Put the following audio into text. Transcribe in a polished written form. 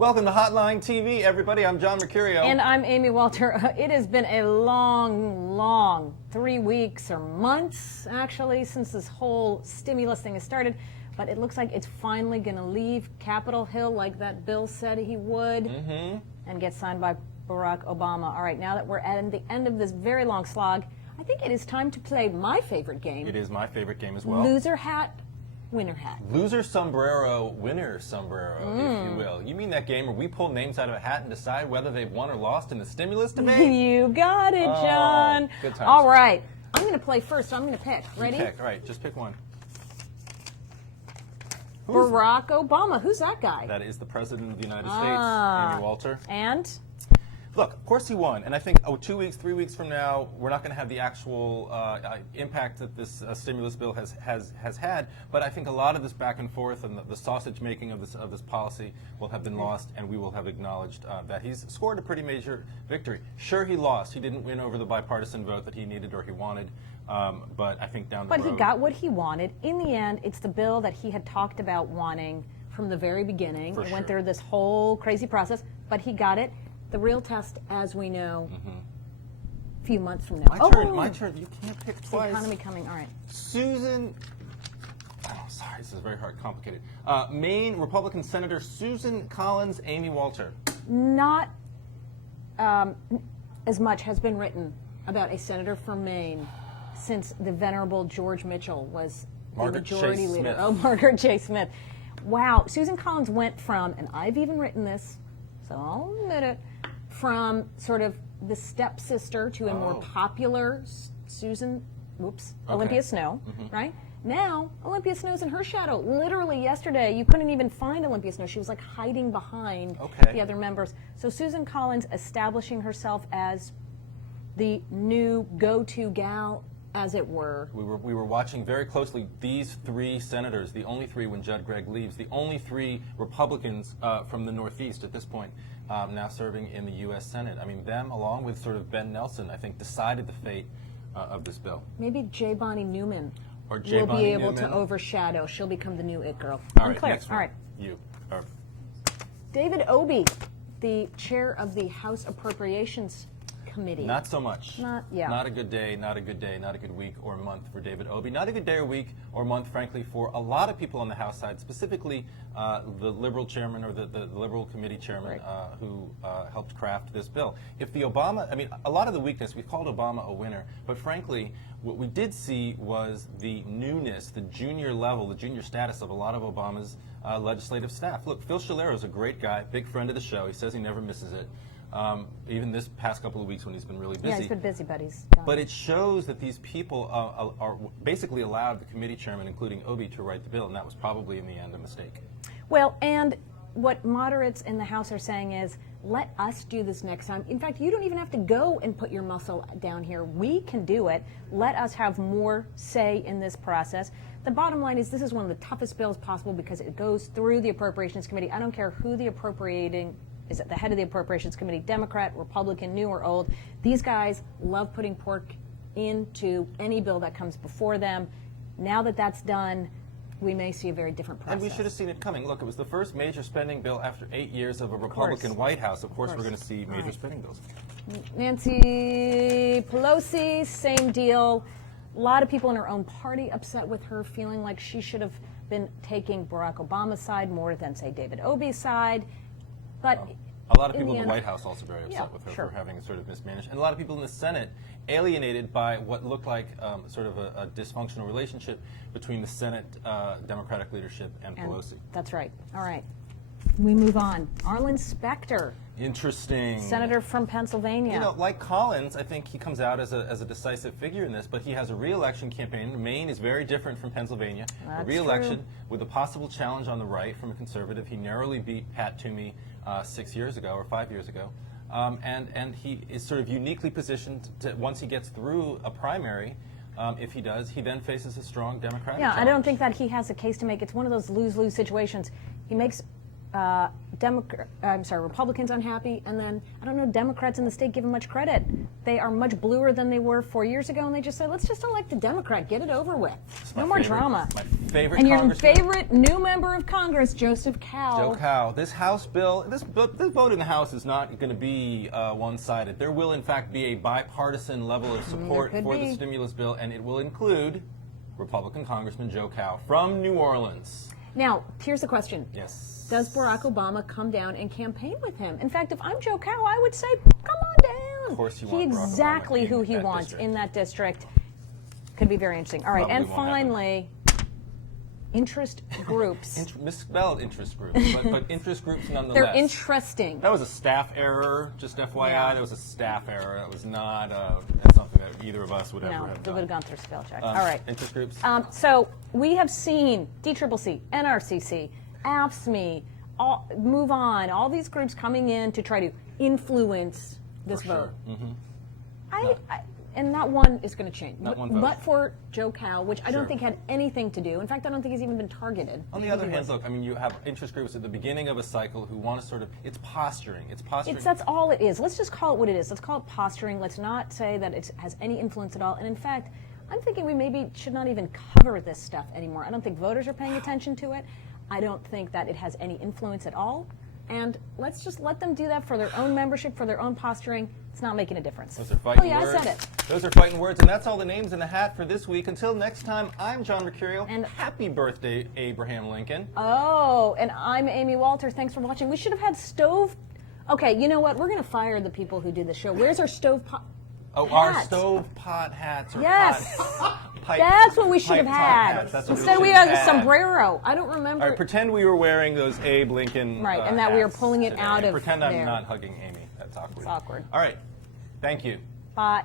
Welcome to Hotline TV, everybody. I'm John Mercurio. And I'm Amy Walter. It has been a long 3 weeks or months, actually, since this whole stimulus thing has started. But it looks like it's finally going to leave Capitol Hill like that bill said he would and get signed by Barack Obama. All right, now that we're at the end of this very long slog, I think it is time to play my favorite game. It is my favorite game as well. Loser hat, winner hat. Loser sombrero, winner sombrero, if you will. You mean that game where we pull names out of a hat and decide whether they've won or lost in the stimulus debate? You got it, John. Good times. All right. I'm going to play first, so I'm going to pick. Ready? You pick. All right, just pick one. Barack Obama. Who's that guy? That is the President of the United States, Amy Walter. And? Look, of course he won, and I think 2 weeks, 3 weeks from now, we're not going to have the actual impact that this stimulus bill has had. But I think a lot of this back and forth and the sausage making of this policy will have been lost, and we will have acknowledged that he's scored a pretty major victory. Sure, he lost. He didn't win over the bipartisan vote that he needed or he wanted. But I think down the road. But he got what he wanted. In the end, it's the bill that he had talked about wanting from the very beginning. It went through this whole crazy process, but he got it. The real test, as we know, a few months from now. My turn. You can't pick twice. The economy coming. All right. Susan. Oh, sorry, this is very hard, complicated. Maine Republican Senator Susan Collins, Amy Walter. Not as much has been written about a senator from Maine since the venerable George Mitchell was the majority leader. Oh, Margaret J. Smith. Wow. Susan Collins went from, and I've even written this, so I'll admit it, from sort of the stepsister to a more popular Olympia Snow, right? Now, Olympia Snow's in her shadow. Literally yesterday, you couldn't even find Olympia Snow. She was like hiding behind the other members. So Susan Collins establishing herself as the new go-to gal, as it were. We were watching very closely these three senators, the only three when Judd Gregg leaves, the only three Republicans from the Northeast at this point now serving in the U.S. Senate. I mean, them along with sort of Ben Nelson, I think, decided the fate of this bill. Maybe J. Bonnie Newman will be able to overshadow. She'll become the new it girl. All right, Unclear. next one. All right. You. David Obey, the chair of the House Appropriations Committee. Not so much. Not a good day, not a good day, not a good week or month for David Obey. Not a good day or week or month, frankly, for a lot of people on the House side, specifically the Liberal chairman or the Liberal committee chairman who helped craft this bill. If the Obama, I mean, a lot of the weakness, we called Obama a winner, but frankly, what we did see was the newness, the junior level, the junior status of a lot of Obama's legislative staff. Look, Phil Sciolaro is a great guy, big friend of the show. He says he never misses it. Even this past couple of weeks when he's been really busy. Yeah, he's been busy, but he's gone. But it shows that these people are basically allowed the committee chairman, including Obey, to write the bill, and that was probably in the end a mistake. Well, and what moderates in the House are saying is, let us do this next time. In fact, you don't even have to go and put your muscle down here. We can do it. Let us have more say in this process. The bottom line is this is one of the toughest bills possible because it goes through the Appropriations Committee. I don't care who the appropriating is at the head of the Appropriations Committee, Democrat, Republican, new or old. These guys love putting pork into any bill that comes before them. Now that that's done, we may see a very different process. And we should have seen it coming. Look, it was the first major spending bill after 8 years of a Republican White House. Of course, we're going to see major spending bills. Nancy Pelosi, same deal. A lot of people in her own party upset with her, feeling like she should have been taking Barack Obama's side more than, say, David Obey's side. But a lot of people in the White House also very upset with her for having sort of mismanaged. And a lot of people in the Senate alienated by what looked like sort of a dysfunctional relationship between the Senate Democratic leadership and Pelosi. That's right. All right. We move on. Arlen Specter. Interesting. Senator from Pennsylvania. You know, like Collins, I think he comes out as a decisive figure in this, but he has a re-election campaign. Maine is very different from Pennsylvania. That's a re-election with a possible challenge on the right from a conservative. He narrowly beat Pat Toomey 6 years ago or 5 years ago. And he is sort of uniquely positioned to, once he gets through a primary, if he does, he then faces a strong Democratic challenge. I don't think that he has a case to make. It's one of those lose-lose situations. He makes Republicans unhappy, and then I don't know, Democrats in the state give them much credit. They are much bluer than they were 4 years ago, and they just say, let's just elect a Democrat, get it over with. No more drama. My favorite and your congressman. favorite new member of Congress, Joseph Cowell. Joe Cowell. This House bill, this vote in the House is not going to be one-sided. There will, in fact, be a bipartisan level of support for the stimulus bill, and it will include Republican Congressman Joe Cowell from New Orleans. Now, here's the question. Yes. Does Barack Obama come down and campaign with him? In fact, if I'm Joe Cowell, I would say, come on down. Of course you want Barack Obama exactly who he that wants district. in that district. Could be very interesting. All right, Probably and won't happen. finally, interest groups. Misspelled interest groups, but interest groups nonetheless. They're interesting. That was a staff error, just FYI. Yeah. That was a staff error. That was not that's something that either of us would ever No, have it done. would have gone through spell check. All right. Interest groups. So we have seen DCCC, NRCC, AFSCME, Move On, all these groups coming in to try to influence this vote. And not one is going to change. Not one vote. But for Joe Cowell, which I don't think had anything to do. In fact, I don't think he's even been targeted. On the other hand, look, I mean, you have interest groups at the beginning of a cycle who want to sort of, it's posturing. It's posturing. That's all it is. Let's just call it what it is. Let's call it posturing. Let's not say that it has any influence at all. And in fact, I'm thinking we maybe should not even cover this stuff anymore. I don't think voters are paying attention to it. I don't think that it has any influence at all. And let's just let them do that for their own membership, for their own posturing. It's not making a difference. Those are fighting words. I said it. Those are fighting words, and that's all the names in the hat for this week. Until next time, I'm John Mercurio. And happy birthday, Abraham Lincoln. Oh, and I'm Amy Walter. Thanks for watching. We should have had stove. Okay, you know what? We're going to fire the people who did the show. Where's our stove pot? Oh, hat? our stove pot hats. Or Yes. pipe, That's what we should have pipe had. hats. That's what Instead, we should had have a sombrero. I don't remember. All right, pretend we were wearing those Abe Lincoln Right, and that we were hats pulling it today. out of Pretend I'm there. not hugging Amy. That's awkward. It's awkward. All right. Thank you. Bye.